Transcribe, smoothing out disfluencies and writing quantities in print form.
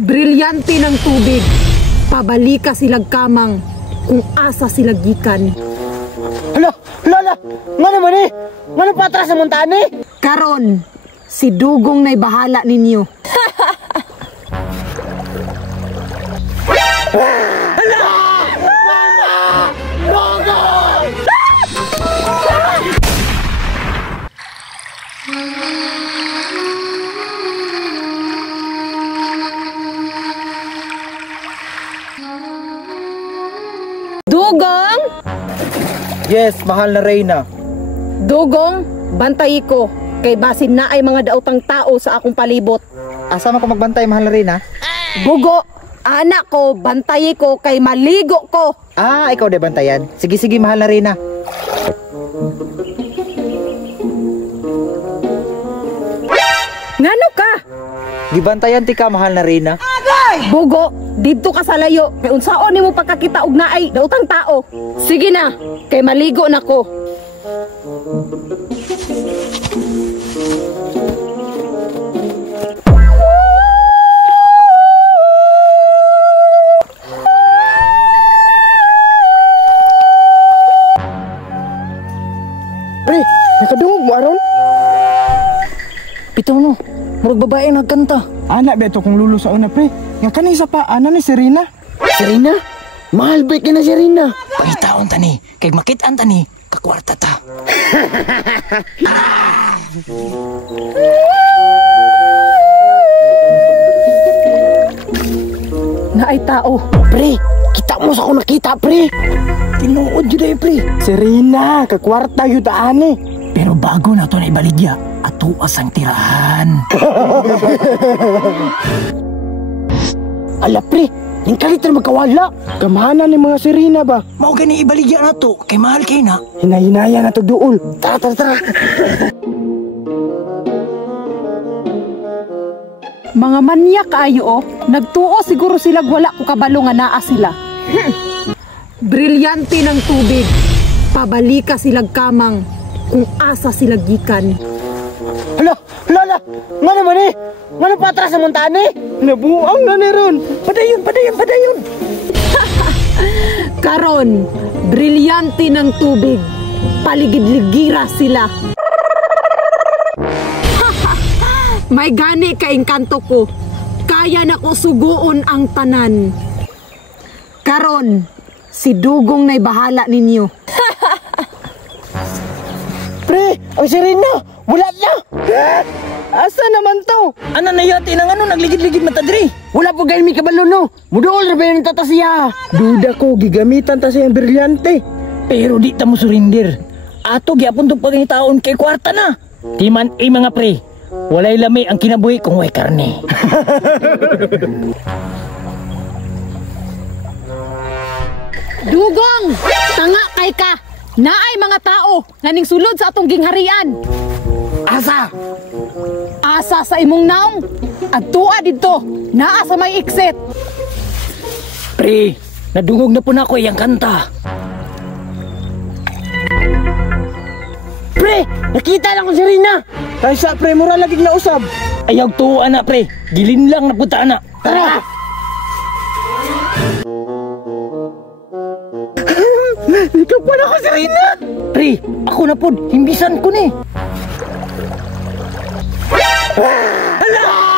Brilyante ng tubig, pabalika silag kamang, kung asa silag gikan. Hala, hala, nga naman eh, nga patras sa montane. Karon, si Dugong na'y bahala ninyo. Hala! Mama! Dugong! Dugong! Yes, mahal na Reyna. Dugong, bantay ko. Kay basin na ay mga daotang tao sa akong palibot. Asa man ko magbantay, mahal na Reyna? Bugo, anak ko, bantay ko kay maligo ko. Ah, ikaw de bantayan. Sige, sige, mahal na Reyna. Ngano ka? Gibantayan ti ka, mahal na Reyna. Bugo, dito ka sa layo. Kay unsaon nimo pagkakita og naay daotang tao. Sige na, kay maligo na ko. Pre, nakadungog mo aron? Bitaw no, murag babae nagkanta. Anak beto kung lulo sa una pre. Nga kanisa pa, ana ni Serena. Serena? Mahal ba ka na Serena? Pangitaon tani, kay makitaan tani, kakwarta ta. Naay tao. Pre, kita mo sa ako nakita, pre. Tinuod yun eh, pre. Serena, kakwarta yun taane. Pero bago na to na ibaligya, atuas ang tirahan. Ala, pre, yung kalit na magkawala. Kamahanan ni mga Serena ba? Mao gani ibaligya na to, kay mahal kay na. Hinahinaya na to duol. Tara, tara, tara. Mga manyak kaayo oh. Nagtuo siguro sila wala ko kabalo nga naa sila. Brilyante ng tubig, pabalika silag kamang, kung asa silag gikan. Hala, hala, nga naman eh. Nga patras sa montane. Nabuang na ni ron. Padayon, padayon, padayon. Karon, brilyante ng tubig, paligid-ligira sila. May gani ka engkanto ko. Kaya na ko suguon ang tanan. Karon, si Dugong na'y bahala ninyo. Pre, ang Serena, wala na. Asa naman to? Ana na yati nang ano, nagligid-ligid matadri. Wala po gayon mi kabalo no. Muduol ra ba yung tata siya? Duda ko, gigamitan ta siyang brilyante. Pero di ta mo surinder. Ato gyapon tong pangitaon kay kwarta na. Timan mga pre, walay lami ang kinabuhi kung way karne. Dugong! Tanga kay ka! Naay mga tao nga ning sulod sa atong gingharian. Asa? Asa sa imong naong. Adtua didto, naa sa may exit. Pre, nadungog na po na ako iyang kanta. Pre, nakita lang ko Serena. Kaysa pre, mura lagi na usab. Ayaw tuwa na pre, gilin lang na puta na. Tara. Ikaw pa na ko, Serena. Pre, ako na po, himbisan ko ni. Hala!